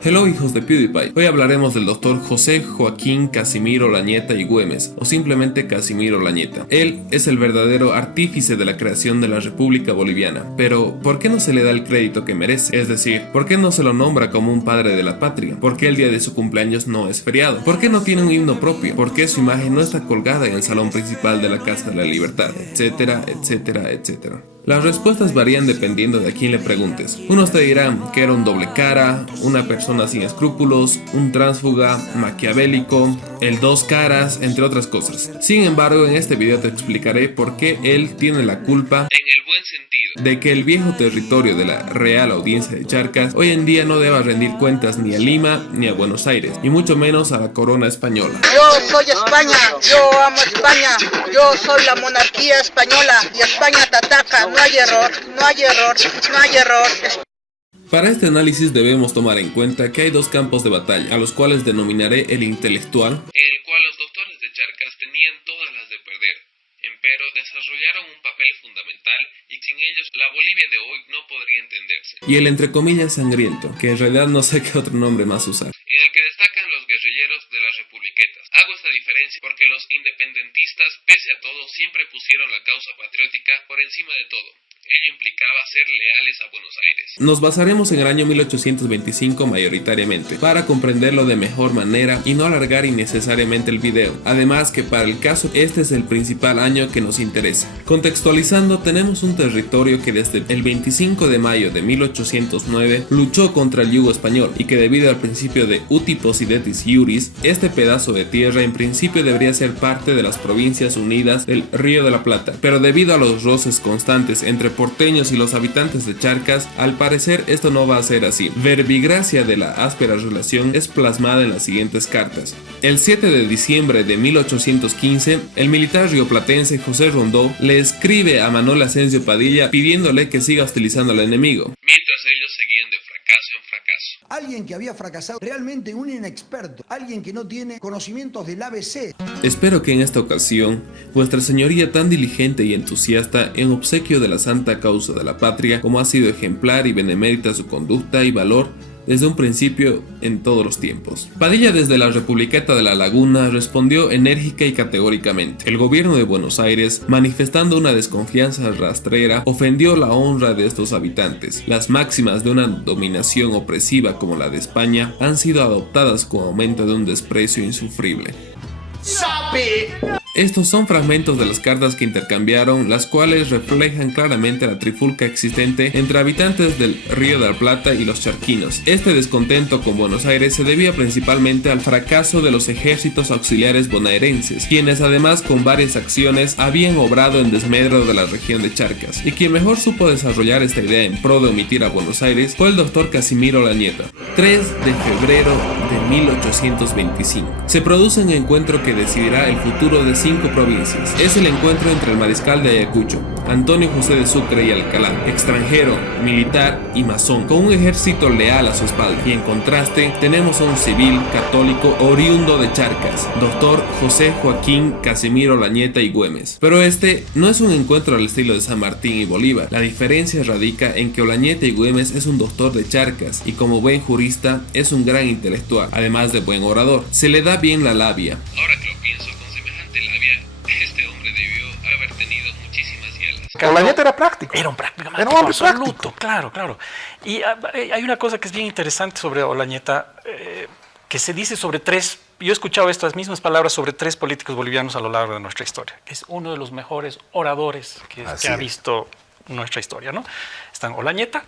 Hello hijos de PewDiePie, hoy hablaremos del doctor José Joaquín Casimiro Olañeta y Güemes, o simplemente Casimiro Olañeta. Él es el verdadero artífice de la creación de la República Boliviana, pero ¿por qué no se le da el crédito que merece? Es decir, ¿por qué no se lo nombra como un padre de la patria? ¿Por qué el día de su cumpleaños no es feriado? ¿Por qué no tiene un himno propio? ¿Por qué su imagen no está colgada en el salón principal de la Casa de la Libertad? Etcétera, etcétera, etcétera. Las respuestas varían dependiendo de a quién le preguntes. Unos te dirán que era un doble cara, una persona sin escrúpulos, un tránsfuga, maquiavélico, el dos caras, entre otras cosas. Sin embargo, en este video te explicaré por qué él tiene la culpa, en el buen sentido, de que el viejo territorio de la Real Audiencia de Charcas hoy en día no deba rendir cuentas ni a Lima ni a Buenos Aires, y mucho menos a la corona española. Yo soy España, yo amo España, yo soy la monarquía española y España te ataca. No hay error, no hay error, no hay error. Para este análisis debemos tomar en cuenta que hay dos campos de batalla, a los cuales denominaré el intelectual, en el cual los doctores de Charcas tenían todas las de perder, empero desarrollaron un papel fundamental y sin ellos la Bolivia de hoy no podría entenderse, y el entre comillas sangriento, que en realidad no sé qué otro nombre más usar, en el que destacan los guerrilleros de las republiquetas. Hago esta diferencia porque los independentistas, pese a todo, siempre pusieron la causa patriótica por encima de todo. Ello implicaba ser leales a Buenos Aires. Nos basaremos en el año 1825 mayoritariamente, para comprenderlo de mejor manera y no alargar innecesariamente el video. Además que para el caso este es el principal año que nos interesa. Contextualizando, tenemos un territorio que desde el 25 de mayo de 1809 luchó contra el yugo español y que debido al principio de uti possidetis iuris, este pedazo de tierra en principio debería ser parte de las provincias unidas del Río de la Plata, pero debido a los roces constantes entre porteños y los habitantes de Charcas, al parecer esto no va a ser así. Verbigracia de la áspera relación es plasmada en las siguientes cartas. El 7 de diciembre de 1815, el militar rioplatense José Rondó le escribe a Manuel Asensio Padilla pidiéndole que siga hostilizando al enemigo, mientras ellos seguían de fracaso en fracaso. Alguien que había fracasado, realmente un inexperto, alguien que no tiene conocimientos del ABC. Espero que en esta ocasión, vuestra señoría tan diligente y entusiasta en obsequio de la santa causa de la patria, como ha sido ejemplar y benemérita su conducta y valor desde un principio en todos los tiempos. Padilla desde la Republiqueta de la Laguna respondió enérgica y categóricamente. El gobierno de Buenos Aires, manifestando una desconfianza rastrera, ofendió la honra de estos habitantes. Las máximas de una dominación opresiva como la de España han sido adoptadas con aumento de un desprecio insufrible. Estos son fragmentos de las cartas que intercambiaron, las cuales reflejan claramente la trifulca existente entre habitantes del Río de la Plata y los charquinos. Este descontento con Buenos Aires se debía principalmente al fracaso de los ejércitos auxiliares bonaerenses, quienes además con varias acciones habían obrado en desmedro de la región de Charcas, y quien mejor supo desarrollar esta idea en pro de omitir a Buenos Aires fue el doctor Casimiro Olañeta. 3 de febrero de 1825. Se produce un encuentro que decidirá el futuro de 5 provincias. Es el encuentro entre el mariscal de Ayacucho, Antonio José de Sucre y Alcalá, extranjero, militar y masón, con un ejército leal a su espalda. Y en contraste, tenemos a un civil católico oriundo de Charcas, doctor José Joaquín Casimiro Olañeta y Güemes. Pero este no es un encuentro al estilo de San Martín y Bolívar. La diferencia radica en que Olañeta y Güemes es un doctor de Charcas y como buen jurista es un gran intelectual, además de buen orador. Se le da bien la labia. Ahora que lo pienso, con semejante labia, este hombre debió haber tenido muchísimas hielas. Olañeta era práctico. Era un práctico, Era un hombre absoluto, práctico. claro, claro. Y hay una cosa que es bien interesante sobre Olañeta, que se dice sobre tres, yo he escuchado estas mismas palabras sobre 3 políticos bolivianos a lo largo de nuestra historia. Es uno de los mejores oradores que ha visto nuestra historia, ¿no? Están Olañeta,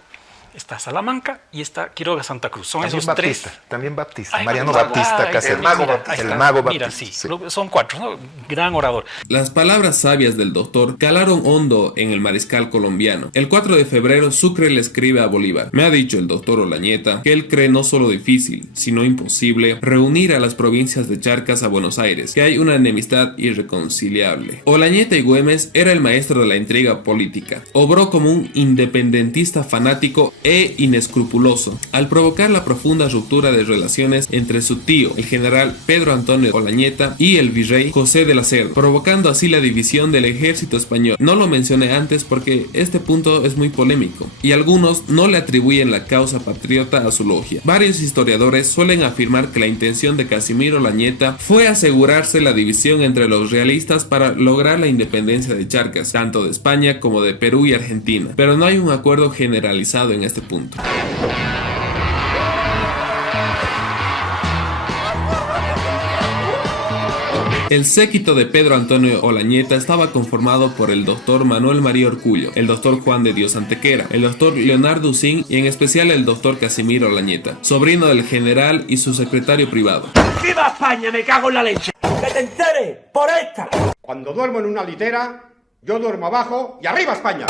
está Salamanca y está Quiroga Santa Cruz. Son También esos Baptista, 3. También Baptista, Ay, Mariano Baptista. Baptista Ay, Cáceres. el mago Baptista. Baptista. El mago Mira, Baptista. sí, son 4, ¿no? Gran orador. Las palabras sabias del doctor calaron hondo en el mariscal colombiano. El 4 de febrero Sucre le escribe a Bolívar: me ha dicho el doctor Olañeta que él cree no solo difícil, sino imposible reunir a las provincias de Charcas a Buenos Aires, que hay una enemistad irreconciliable. Olañeta y Güemes era el maestro de la intriga política. Obró como un independentista fanático e inescrupuloso, al provocar la profunda ruptura de relaciones entre su tío, el general Pedro Antonio Olañeta, y el virrey José de la Cerda, provocando así la división del ejército español. No lo mencioné antes porque este punto es muy polémico, y algunos no le atribuyen la causa patriota a su logia. Varios historiadores suelen afirmar que la intención de Casimiro Olañeta fue asegurarse la división entre los realistas para lograr la independencia de Charcas, tanto de España como de Perú y Argentina, pero no hay un acuerdo generalizado en este punto. El séquito de Pedro Antonio Olañeta estaba conformado por el doctor Manuel María Orcullo, el doctor Juan de Dios Antequera, el doctor Leonardo Usín y en especial el doctor Casimiro Olañeta, sobrino del general y su secretario privado. ¡Viva España! ¡Me cago en la leche! ¡Que te enteres! ¡Por esta! Cuando duermo en una litera, yo duermo abajo y arriba España.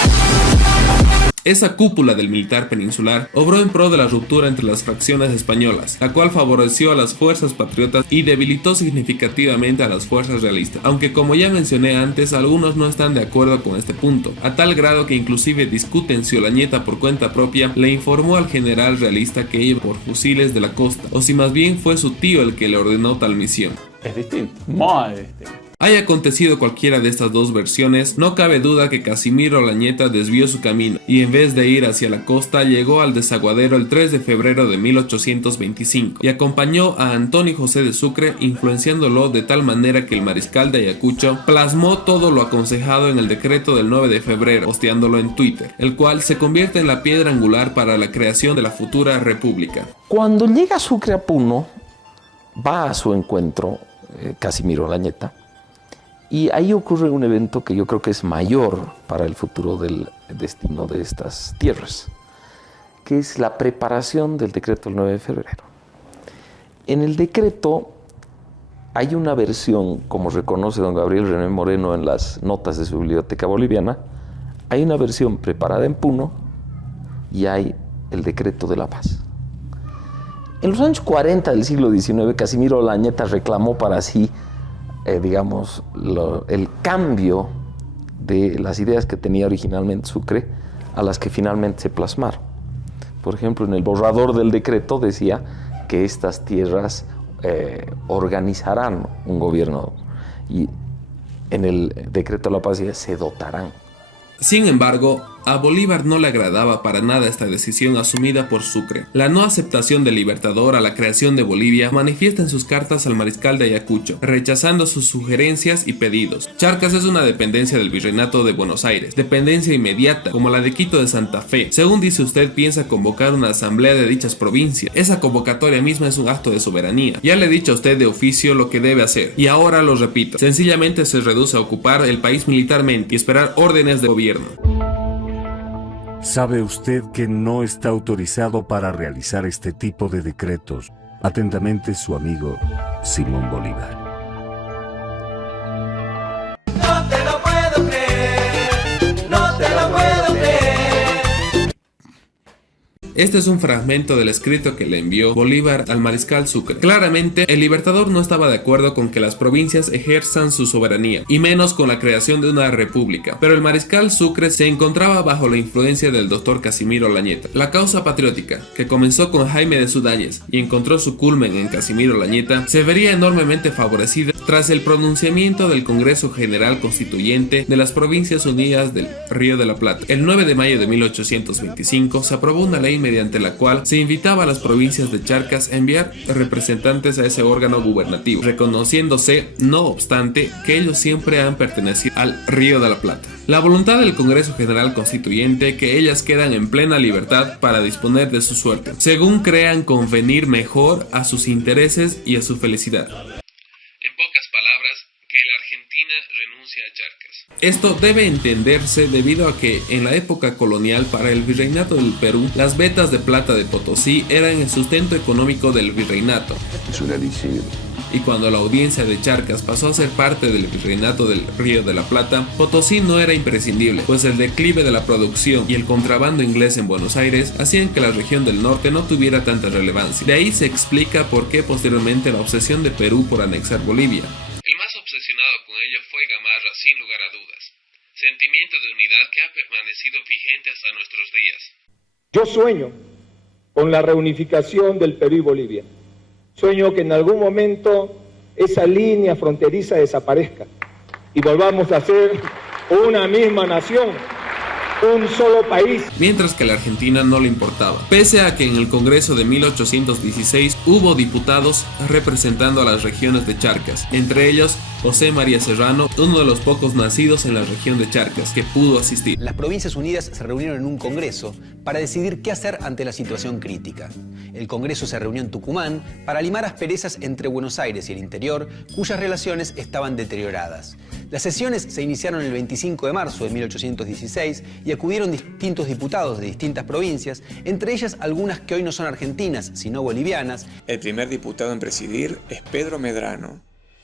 Esa cúpula del militar peninsular obró en pro de la ruptura entre las fracciones españolas, la cual favoreció a las fuerzas patriotas y debilitó significativamente a las fuerzas realistas, aunque como ya mencioné antes, algunos no están de acuerdo con este punto, a tal grado que inclusive discuten si Olañeta por cuenta propia le informó al general realista que iba por fusiles de la costa, o si más bien fue su tío el que le ordenó tal misión. Es distinto, muy distinto. Haya acontecido cualquiera de estas dos versiones, no cabe duda que Casimiro Olañeta desvió su camino y en vez de ir hacia la costa llegó al desaguadero el 3 de febrero de 1825 y acompañó a Antonio José de Sucre, influenciándolo de tal manera que el mariscal de Ayacucho plasmó todo lo aconsejado en el decreto del 9 de febrero, posteándolo en Twitter, el cual se convierte en la piedra angular para la creación de la futura república. Cuando llega Sucre a Puno, va a su encuentro Casimiro Olañeta. Y ahí ocurre un evento que yo creo que es mayor para el futuro del destino de estas tierras, que es la preparación del decreto del 9 de febrero. En el decreto hay una versión, como reconoce don Gabriel René Moreno en las notas de su biblioteca boliviana, hay una versión preparada en Puno y hay el decreto de la paz. En los años 40 del siglo XIX, Casimiro Olañeta reclamó para sí el cambio de las ideas que tenía originalmente Sucre a las que finalmente se plasmaron. Por ejemplo, en el borrador del decreto decía que estas tierras organizarán un gobierno y en el decreto de la paz decía, se dotarán. Sin embargo, a Bolívar no le agradaba para nada esta decisión asumida por Sucre. La no aceptación del Libertador a la creación de Bolivia manifiesta en sus cartas al mariscal de Ayacucho, rechazando sus sugerencias y pedidos. Charcas es una dependencia del Virreinato de Buenos Aires, dependencia inmediata, como la de Quito de Santa Fe. Según dice usted, piensa convocar una asamblea de dichas provincias. Esa convocatoria misma es un acto de soberanía. Ya le he dicho a usted de oficio lo que debe hacer, y ahora lo repito. Sencillamente se reduce a ocupar el país militarmente y esperar órdenes de gobierno. Sabe usted que no está autorizado para realizar este tipo de decretos. Atentamente su amigo Simón Bolívar. No te lo puedo creer, no te lo puedo creer. Este es un fragmento del escrito que le envió Bolívar al mariscal Sucre. Claramente, el Libertador no estaba de acuerdo con que las provincias ejerzan su soberanía, y menos con la creación de una república. Pero el mariscal Sucre se encontraba bajo la influencia del doctor Casimiro Olañeta. La causa patriótica, que comenzó con Jaime de Sudáñez y encontró su culmen en Casimiro Olañeta, se vería enormemente favorecida tras el pronunciamiento del Congreso General Constituyente de las Provincias Unidas del Río de la Plata. El 9 de mayo de 1825 se aprobó una ley mediante la cual se invitaba a las provincias de Charcas a enviar representantes a ese órgano gubernativo, reconociéndose, no obstante, que ellos siempre han pertenecido al Río de la Plata. La voluntad del Congreso General Constituyente que ellas quedan en plena libertad para disponer de su suerte, según crean convenir mejor a sus intereses y a su felicidad. En pocas palabras, que la Argentina renuncia a Charcas. Esto debe entenderse debido a que en la época colonial para el Virreinato del Perú, las vetas de plata de Potosí eran el sustento económico del virreinato. Es una liceo. Y cuando la audiencia de Charcas pasó a ser parte del Virreinato del Río de la Plata, Potosí no era imprescindible, pues el declive de la producción y el contrabando inglés en Buenos Aires hacían que la región del norte no tuviera tanta relevancia. De ahí se explica por qué posteriormente la obsesión de Perú por anexar Bolivia. El más obsesionado con ello fue Gamarra, sin lugar a dudas. Sentimiento de unidad que ha permanecido vigente hasta nuestros días. Yo sueño con la reunificación del Perú y Bolivia. Sueño que en algún momento esa línea fronteriza desaparezca y volvamos a ser una misma nación, un solo país. Mientras que a la Argentina no le importaba, pese a que en el Congreso de 1816 hubo diputados representando a las regiones de Charcas, entre ellos José María Serrano, uno de los pocos nacidos en la región de Charcas que pudo asistir. Las Provincias Unidas se reunieron en un congreso para decidir qué hacer ante la situación crítica. El congreso se reunió en Tucumán para limar asperezas entre Buenos Aires y el interior, cuyas relaciones estaban deterioradas. Las sesiones se iniciaron el 25 de marzo de 1816 y acudieron distintos diputados de distintas provincias, entre ellas algunas que hoy no son argentinas, sino bolivianas. El primer diputado en presidir es Pedro Medrano.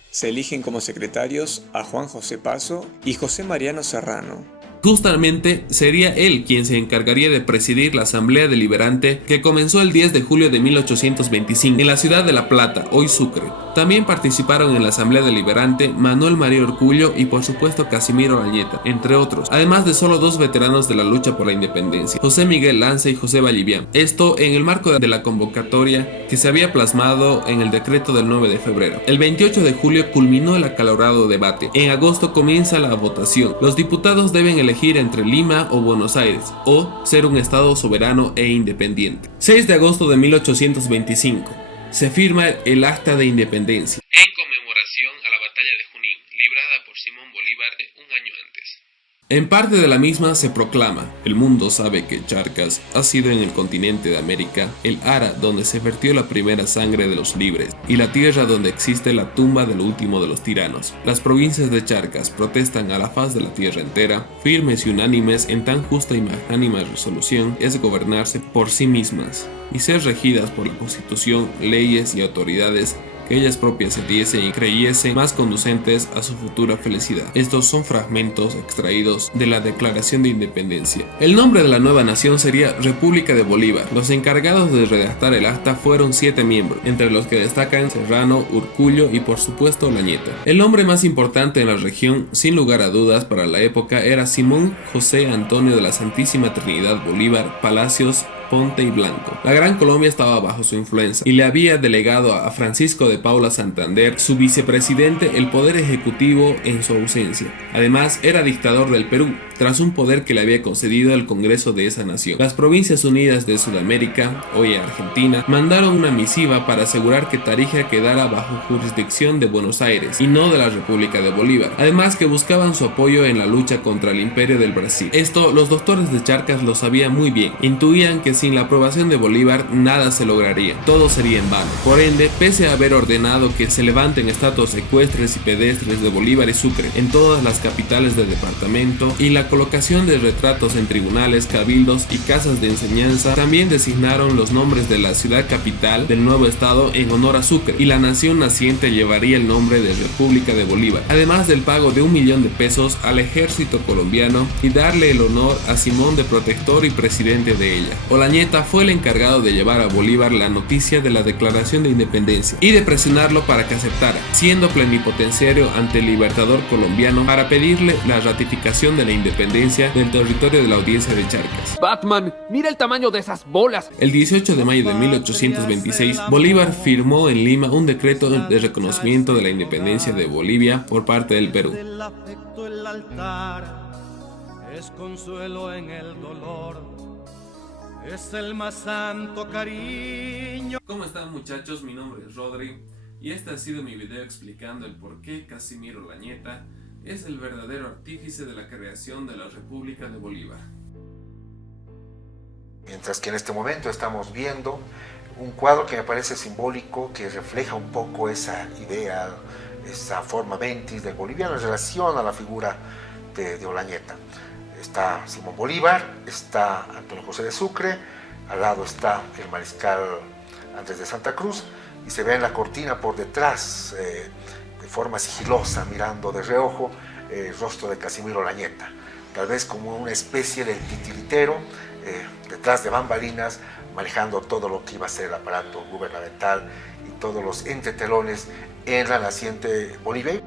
Se eligen como secretarios a Juan José Paso y José Mariano Serrano. Justamente sería él quien se encargaría de presidir la Asamblea Deliberante que comenzó el 10 de julio de 1825 en la ciudad de La Plata, hoy Sucre. También participaron en la Asamblea Deliberante Manuel María Urcullo y por supuesto Casimiro Olañeta, entre otros, además de solo dos veteranos de la lucha por la independencia, José Miguel Lanza y José Vallivian. Esto en el marco de la convocatoria que se había plasmado en el decreto del 9 de febrero. El 28 de julio culminó el acalorado debate. En agosto comienza la votación. Los diputados deben elegir entre Lima o Buenos Aires, o ser un estado soberano e independiente. 6 de agosto de 1825, se firma el Acta de Independencia, en conmemoración a la batalla de Junín, librada por Simón Bolívar un año antes. En parte de la misma se proclama: el mundo sabe que Charcas ha sido en el continente de América el ara donde se vertió la primera sangre de los libres y la tierra donde existe la tumba del último de los tiranos. Las provincias de Charcas protestan a la faz de la tierra entera, firmes y unánimes en tan justa y magnánima resolución es gobernarse por sí mismas y ser regidas por la Constitución, leyes y autoridades que ellas propias se diesen y creyesen más conducentes a su futura felicidad. Estos son fragmentos extraídos de la Declaración de Independencia. El nombre de la nueva nación sería República de Bolívar. Los encargados de redactar el acta fueron 7 miembros, entre los que destacan Serrano, Urcullo y por supuesto Olañeta. El nombre más importante en la región, sin lugar a dudas para la época, era Simón José Antonio de la Santísima Trinidad Bolívar Palacios Ponte y Blanco. La Gran Colombia estaba bajo su influencia y le había delegado a Francisco de Paula Santander, su vicepresidente, el poder ejecutivo en su ausencia. Además, era dictador del Perú, tras un poder que le había concedido el Congreso de esa nación. Las Provincias Unidas de Sudamérica, hoy Argentina, mandaron una misiva para asegurar que Tarija quedara bajo jurisdicción de Buenos Aires y no de la República de Bolívar. Además que buscaban su apoyo en la lucha contra el Imperio del Brasil. Esto los doctores de Charcas lo sabían muy bien. Intuían que sin la aprobación de Bolívar nada se lograría, todo sería en vano. Por ende, pese a haber ordenado que se levanten estatuas ecuestres y pedestres de Bolívar y Sucre en todas las capitales del departamento y la colocación de retratos en tribunales, cabildos y casas de enseñanza, también designaron los nombres de la ciudad capital del nuevo estado en honor a Sucre, y la nación naciente llevaría el nombre de República de Bolívar, además del pago de $1 millón al ejército colombiano y darle el honor a Simón de protector y presidente de ella. Olañeta fue el encargado de llevar a Bolívar la noticia de la Declaración de Independencia y de presionarlo para que aceptara, siendo plenipotenciario ante el libertador colombiano para pedirle la ratificación de la independencia del territorio de la Audiencia de Charcas. Batman, mira el tamaño de esas bolas. El 18 de mayo de 1826, Bolívar firmó en Lima un decreto de reconocimiento de la independencia de Bolivia por parte del Perú. Es consuelo en el dolor, es el más santo cariño. ¿Cómo están, muchachos? Mi nombre es Rodri y este ha sido mi video explicando el por qué Casimiro Olañeta es el verdadero artífice de la creación de la República de Bolívar. Mientras que en este momento estamos viendo un cuadro que me parece simbólico, que refleja un poco esa idea, esa forma mentis del boliviano en relación a la figura de Olañeta. Está Simón Bolívar, está Antonio José de Sucre, al lado está el mariscal Andrés de Santa Cruz, y se ve en la cortina por detrás, de forma sigilosa, mirando de reojo, el rostro de Casimiro Olañeta, tal vez como una especie de titiritero, detrás de bambalinas, manejando todo lo que iba a ser el aparato gubernamental y todos los entretelones en la naciente Bolivia.